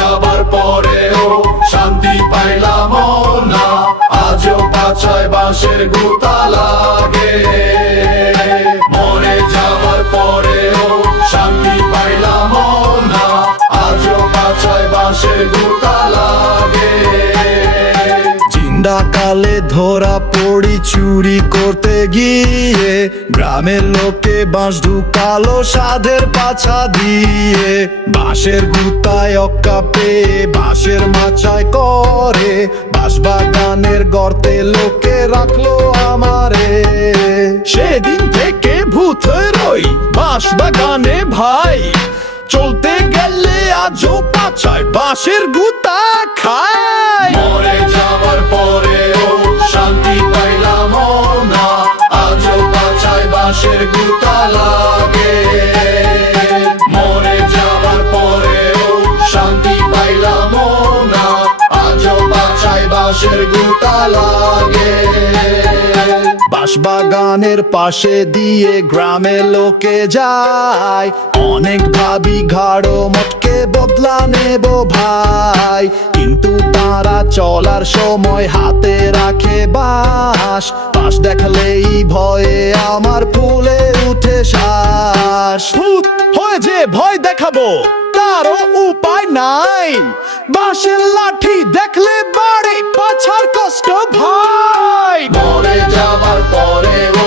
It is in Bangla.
যাবার পরেও শান্তি পাইলাম না, আজও পাছায় বাঁশের গুতা লাগে। মরে যাবার পরেও শান্তি পাইলাম না, আজও পাছায় বাঁশের গুতা লাগে। জিন্দা কালে ধরা পড়ি চুরি করতে গিয়ে, গ্রামের লোকে বাঁশ ঢুকালো সাধের পাছা দিয়ে। বাঁশের গুতায় অক্কা পেয়ে বাঁশের মাচায় করে, বাঁশ বাগানের গর্তে লোকে রাখলো আমারে। সেদিন থেকে ভূত রই বাঁশ বাগানে ভাই, চলতে গেলে আজও পাছায় বাঁশের গুতা খায়। মরে যাবার পরেও শান্তি পাইলাম না, আজও পাছায় বাঁশের গুতা লাগে। মরে যাবার পরেও শান্তি পাইলাম না, আজও পাছায় বাঁশের গুতা লাগে। বাঁশ বাগানের পাশে দিয়ে গ্রামে লোকে যায়, অনেক ভাবি ঘাড়ো মটকে বদলা নেব ভাই। কিন্তু তারা চলার সময় হাতে রাখে বাঁশ, বাঁশ দেখলেই ভয়ে আমার ফুলে উঠে শ্বাস। ভূত হয়ে যে ভয় দেখাবো তারও উপায় নাই, বাঁশের লাঠি দেখলে বাড়ে পাছার কষ্ট ভাই। মরে যাবার পরেও